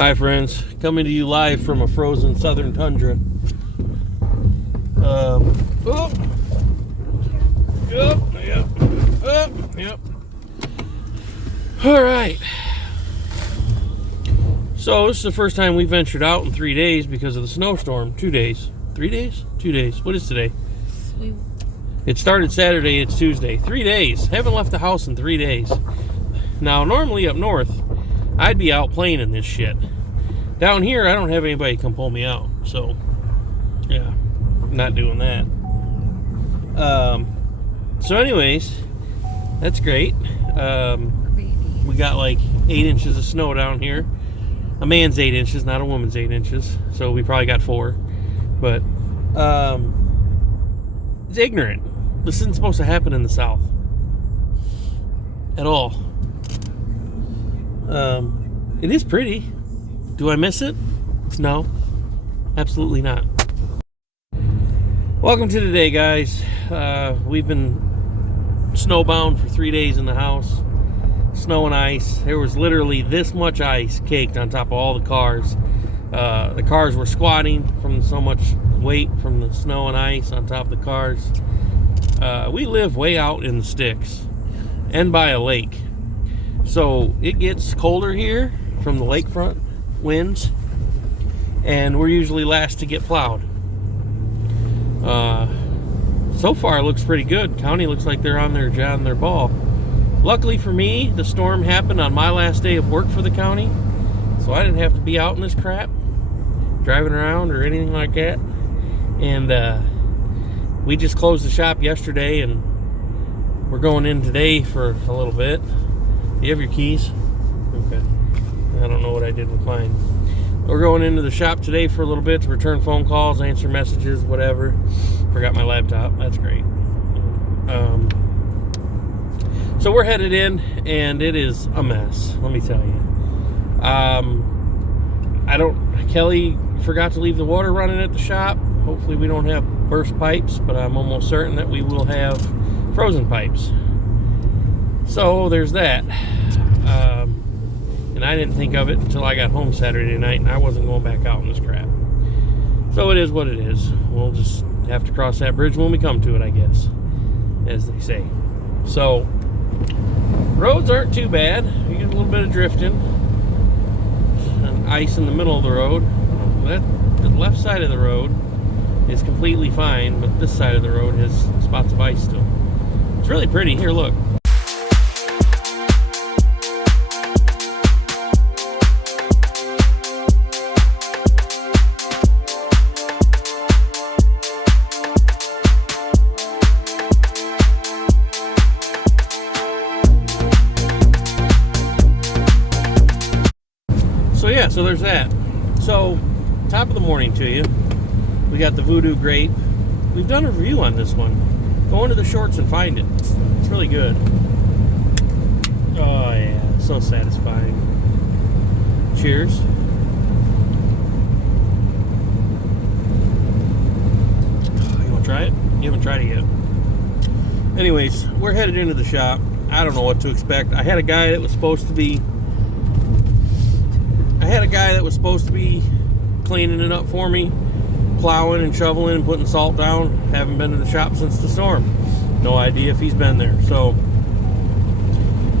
Hi friends, coming to you live from a frozen southern tundra. Yep. All right. So this is the first time we ventured out in 3 days because of the snowstorm. 2 days. 3 days? 2 days. What is today? It started Saturday, it's Tuesday. 3 days. Haven't left the house in 3 days. Now, normally up north, I'd be out playing in this shit. Down here, I don't have anybody come pull me out. So, yeah, I'm not doing that. So anyways, that's great. We got like 8 inches of snow down here. A man's 8 inches, not a woman's 8 inches. So we probably got 4. But it's ignorant. This isn't supposed to happen in the South at all. It is pretty. Do I miss it? No, absolutely not. Welcome to today, guys. We've been snowbound for 3 days in the house. Snow and ice. There was literally this much ice caked on top of all the cars. The cars were squatting from so much weight from the snow and ice on top of the cars. We live way out in the sticks and by a lake. So it gets colder here from the lakefront winds, and we're usually last to get plowed. So far it looks pretty good. County looks like they're on their ball. Luckily for me, the storm happened on my last day of work for the county, so I didn't have to be out in this crap driving around or anything like that. And we just closed the shop yesterday, and we're going in today for a little bit. Do you have your keys? Okay. I don't know what I did with mine. We're going into the shop today for a little bit to return phone calls, answer messages, whatever. Forgot my laptop. That's great. So we're headed in, and it is a mess. Let me tell you. Kelly forgot to leave the water running at the shop. Hopefully we don't have burst pipes, but I'm almost certain that we will have frozen pipes. So there's that. And I didn't think of it until I got home Saturday night, and I wasn't going back out in this crap. So it is what it is. We'll just have to cross that bridge when we come to it, I guess, as they say. So roads aren't too bad. You get a little bit of drifting and ice in the middle of the road. The left side of the road is completely fine, but this side of the road has spots of ice still. It's really pretty. Here, look. So there's that. So, top of the morning to you. We got the Voodoo Grape. We've done a review on this one. Go into the shorts and find it. It's really good. Oh yeah, so satisfying. Cheers. You want to try it? You haven't tried it yet. Anyways, we're headed into the shop. I don't know what to expect. I had a guy that was supposed to be cleaning it up for me, plowing and shoveling and putting salt down. Haven't been to the shop since the storm. No idea if he's been there. So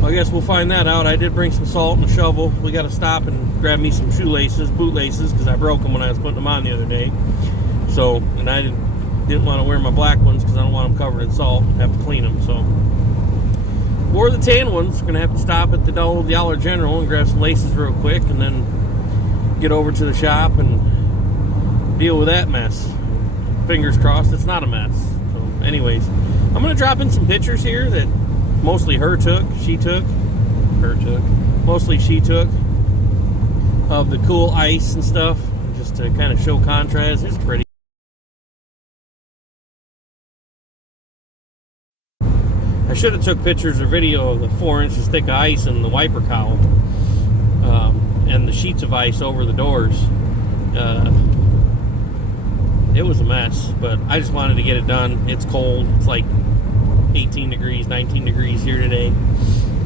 I guess we'll find that out. I did bring some salt and a shovel. We got to stop and grab me some shoelaces, bootlaces, because I broke them when I was putting them on the other day. So, and I didn't want to wear my black ones because I don't want them covered in salt. Have to clean them. So wore the tan ones. We're gonna have to stop at the old Dollar General and grab some laces real quick, and then get over to the shop and deal with that mess. Fingers crossed it's not a mess. So anyways, I'm gonna drop in some pictures here that mostly she took of the cool ice and stuff, just to kind of show contrast. It's pretty. I should have took pictures or video of the 4 inches thick of ice and the wiper cowl, and the sheets of ice over the doors. It was a mess, but I just wanted to get it done. It's cold. It's like 18 degrees, 19 degrees here today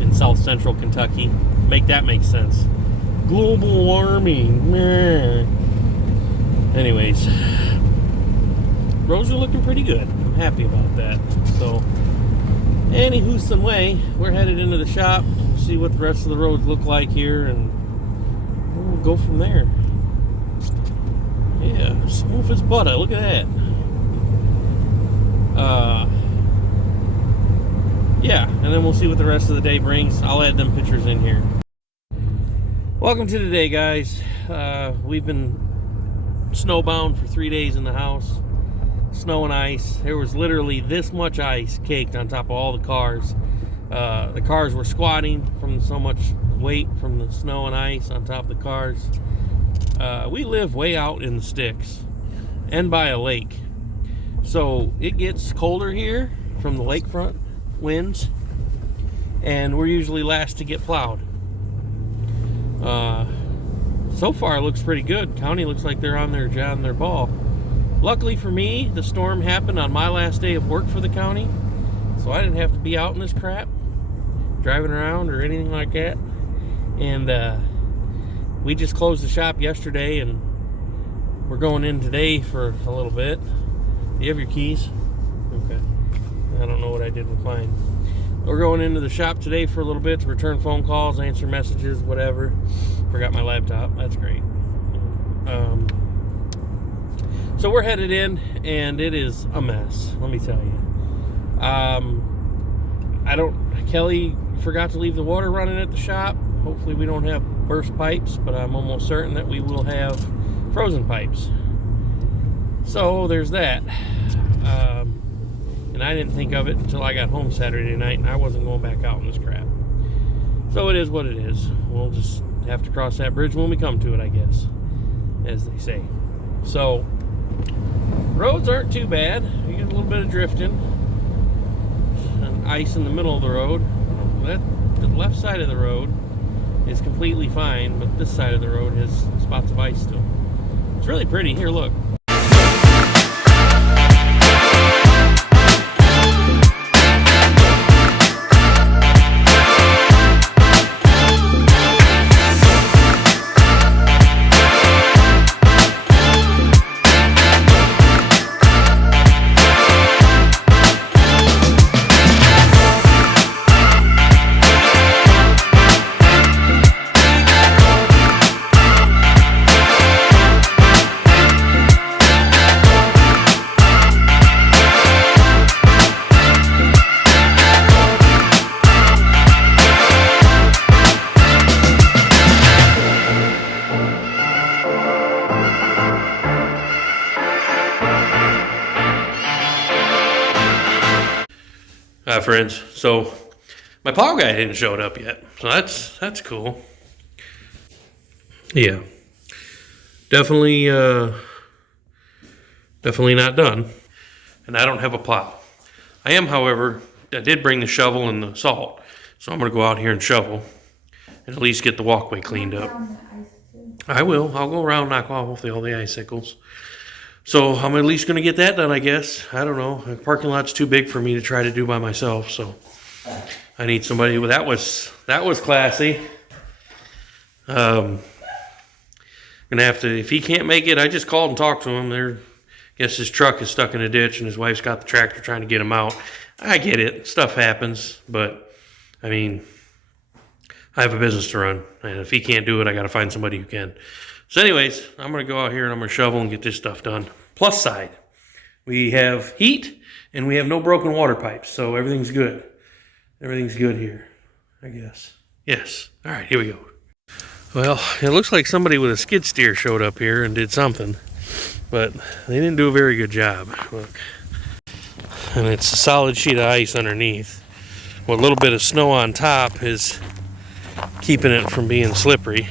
in south central Kentucky. Make that make sense. Global warming. Meh. Anyways, roads are looking pretty good. I'm happy about that. So, anywho, some way, we're headed into the shop, see what the rest of the roads look like here, and we'll go from there. Yeah, smooth as butter. Look at that. Yeah, and then we'll see what the rest of the day brings. I'll add them pictures in here. Welcome to today, guys. We've been snowbound for 3 days in the house. Snow and ice. There was literally this much ice caked on top of all the cars. The cars were squatting from so much weight from the snow and ice on top of the cars. We live way out in the sticks and by a lake. So it gets colder here from the lakefront winds, and we're usually last to get plowed. So far it looks pretty good. County looks like they're on their ball. Luckily for me, the storm happened on my last day of work for the county, so I didn't have to be out in this crap driving around or anything like that. And we just closed the shop yesterday, and we're going in today for a little bit. Do you have your keys? Okay. I don't know what I did with mine. We're going into the shop today for a little bit to return phone calls, answer messages, whatever. Forgot my laptop. That's great. So we're headed in, and it is a mess, let me tell you. Kelly forgot to leave the water running at the shop. Hopefully we don't have burst pipes, but I'm almost certain that we will have frozen pipes. So there's that. And I didn't think of it until I got home Saturday night, and I wasn't going back out in this crap. So it is what it is. We'll just have to cross that bridge when we come to it, I guess, as they say. So roads aren't too bad. You get a little bit of drifting and ice in the middle of the road. The left side of the road is completely fine, but this side of the road has spots of ice still. It's really pretty. Here, look. Hi friends, so my plow guy hadn't showed up yet, so that's cool. Yeah, definitely not done, and I don't have a plow. I am, however, I did bring the shovel and the salt, so I'm gonna go out here and shovel and at least get the walkway cleaned up. I will. I'll go around, knock off all the icicles. So I'm at least going to get that done, I guess. I don't know. The parking lot's too big for me to try to do by myself, so I need somebody. Well, that was classy. Gonna have to, if he can't make it, I just called and talked to him. I guess his truck is stuck in a ditch, and his wife's got the tractor trying to get him out. I get it. Stuff happens, but I mean, I have a business to run, and if he can't do it, I got to find somebody who can. So anyways, I'm going to go out here and I'm going to shovel and get this stuff done. Plus side, we have heat and we have no broken water pipes, so everything's good. Everything's good here, I guess. Yes. All right, here we go. Well, it looks like somebody with a skid steer showed up here and did something, but they didn't do a very good job. Look. And it's a solid sheet of ice underneath. Well, a little bit of snow on top is keeping it from being slippery.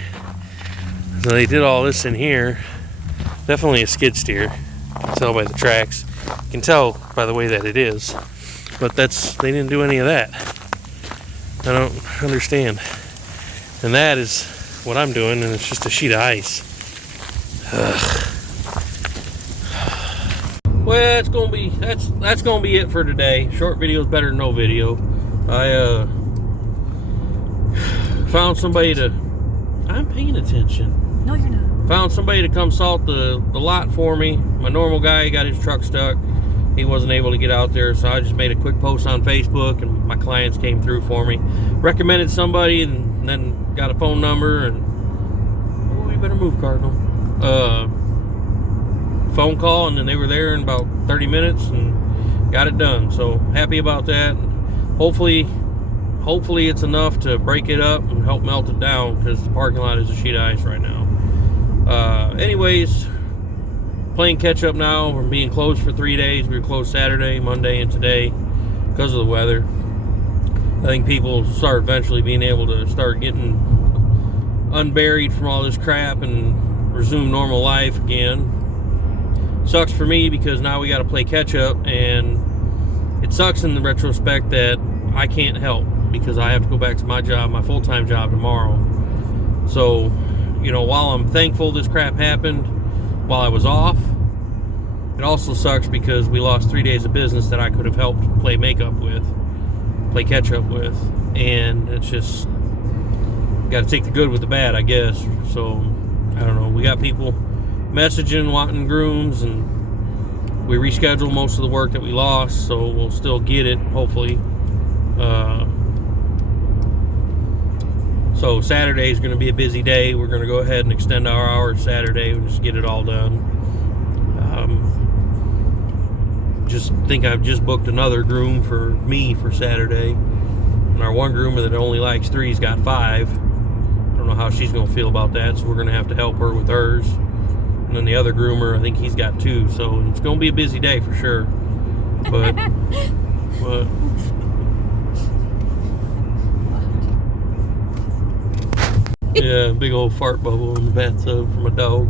So they did all this in here. Definitely a skid steer. You can tell by the tracks. You can tell by the way that it is. But they didn't do any of that. I don't understand. And that is what I'm doing, and it's just a sheet of ice. Ugh. Well, that's gonna be it for today. Short video is better than no video. I found somebody to I'm paying attention. No, you're not. Found somebody to come salt the lot for me. My normal guy got his truck stuck. He wasn't able to get out there, so I just made a quick post on Facebook, and my clients came through for me. Recommended somebody, and then got a phone number, and oh, you better move, Cardinal. Phone call, and then they were there in about 30 minutes and got it done. So happy about that. Hopefully it's enough to break it up and help melt it down, because the parking lot is a sheet of ice right now. Anyways, playing catch up now. We're being closed for 3 days. We were closed Saturday, Monday, and today because of the weather. I think people start eventually being able to start getting unburied from all this crap and resume normal life again. Sucks for me because now we got to play catch up, and it sucks in the retrospect that I can't help because I have to go back to my job, my full-time job tomorrow. So, you know, while I'm thankful this crap happened while I was off, it also sucks because we lost 3 days of business that I could have helped play catch up with, and it's just got to take the good with the bad, I guess. So I don't know, we got people messaging wanting grooms, and we rescheduled most of the work that we lost, so we'll still get it hopefully. So Saturday is going to be a busy day. We're going to go ahead and extend our hours Saturday and just get it all done. Just think I've just booked another groom for me for Saturday, and our one groomer that only likes 3's got 5. I don't know how she's going to feel about that, so we're going to have to help her with hers. And then the other groomer, I think he's got 2, so it's going to be a busy day for sure. But yeah, big old fart bubble in the bathtub from a dog.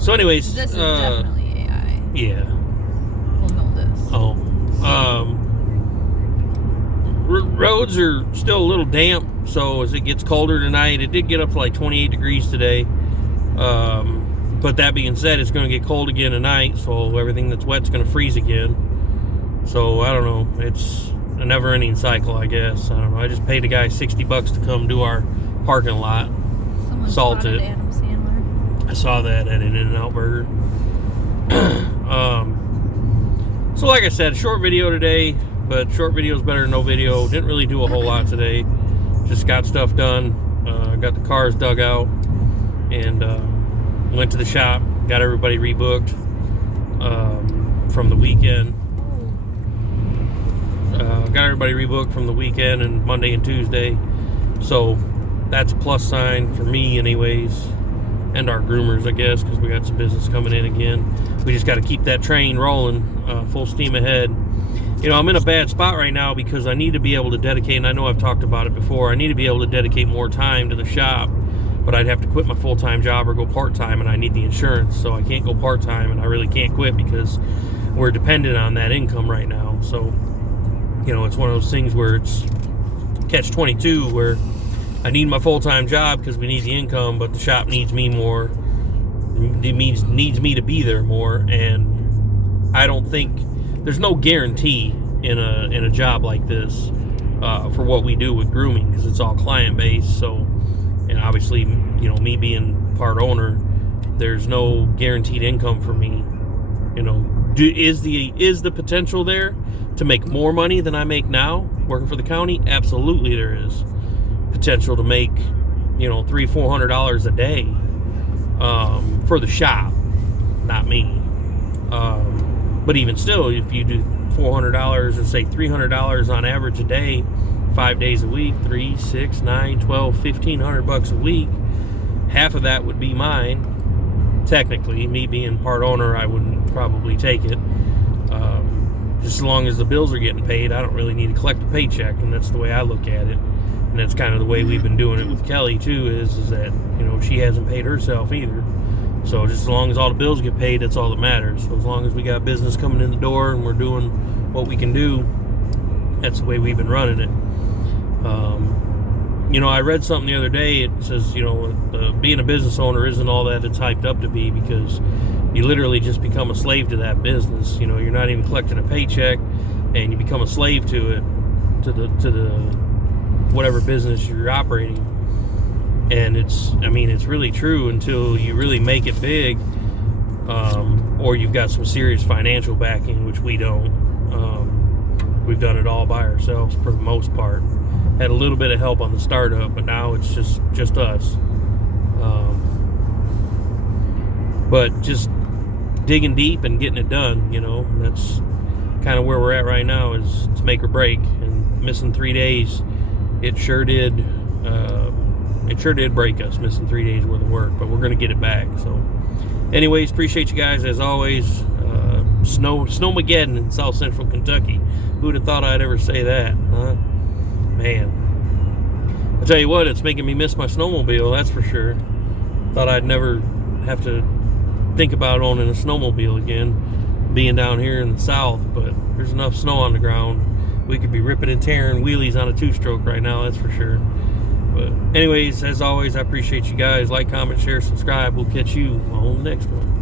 So anyways, this is definitely AI. Yeah. We'll know this. Oh. Roads are still a little damp, so as it gets colder tonight, it did get up to like 28 degrees today. But that being said, it's going to get cold again tonight, so everything that's wet's going to freeze again. So I don't know. It's a never-ending cycle, I guess. I don't know. I just paid a guy $60 to come do our parking lot. Someone Salt spotted it. Adam Sandler. I saw that at an In-N-Out Burger. So like I said, short video today, but short video is better than no video. Didn't really do a whole lot today. Just got stuff done. Got the cars dug out, and went to the shop. Got everybody rebooked from the weekend. Got everybody rebooked from the weekend and Monday and Tuesday. So that's a plus sign for me anyways, and our groomers, I guess, because we got some business coming in again. We just got to keep that train rolling, full steam ahead. You know, I'm in a bad spot right now because I need to be able to dedicate, and I know I've talked about it before, I need to be able to dedicate more time to the shop, but I'd have to quit my full-time job or go part-time, and I need the insurance, so I can't go part-time, and I really can't quit because we're dependent on that income right now. So, you know, it's one of those things where it's catch-22, where I need my full-time job because we need the income, but the shop needs me more. It needs me to be there more, and I don't think there's no guarantee in a job like this for what we do with grooming, because it's all client-based. So, and obviously, you know, me being part owner, there's no guaranteed income for me. You know, is the potential there to make more money than I make now working for the county? Absolutely, there is potential to make, you know, $300-400 a day for the shop, not me. But even still, if you do $400 or say $300 on average a day, 5 days a week, 3, 6, 9, 12, $1,500 a week, half of that would be mine. Technically, me being part owner, I wouldn't probably take it. Just as long as the bills are getting paid, I don't really need to collect a paycheck, and that's the way I look at it. And that's kind of the way we've been doing it with Kelly too, is that, you know, she hasn't paid herself either. So just as long as all the bills get paid, that's all that matters. So as long as we got business coming in the door and we're doing what we can do, that's the way we've been running it. You know, I read something the other day. It says, you know, being a business owner isn't all that it's hyped up to be, because you literally just become a slave to that business. You know, you're not even collecting a paycheck, and you become a slave to it, to the whatever business you're operating. And it's really true until you really make it big, or you've got some serious financial backing, which we don't. We've done it all by ourselves for the most part. Had a little bit of help on the startup, but now it's just us. But just digging deep and getting it done, that's kind of where we're at right now. Is it's make or break, and missing 3 days, it sure did break us, missing 3 days worth of work, but we're going to get it back. So anyways, appreciate you guys as always. Snowmageddon in South Central Kentucky. Who'd have thought I'd ever say that, huh? Man, I tell you what, it's making me miss my snowmobile, that's for sure. Thought I'd never have to think about owning a snowmobile again, being down here in the south, but there's enough snow on the ground. We could be ripping and tearing wheelies on a two-stroke right now, that's for sure. But anyways, as always, I appreciate you guys. Like, comment, share, subscribe. We'll catch you on the next one.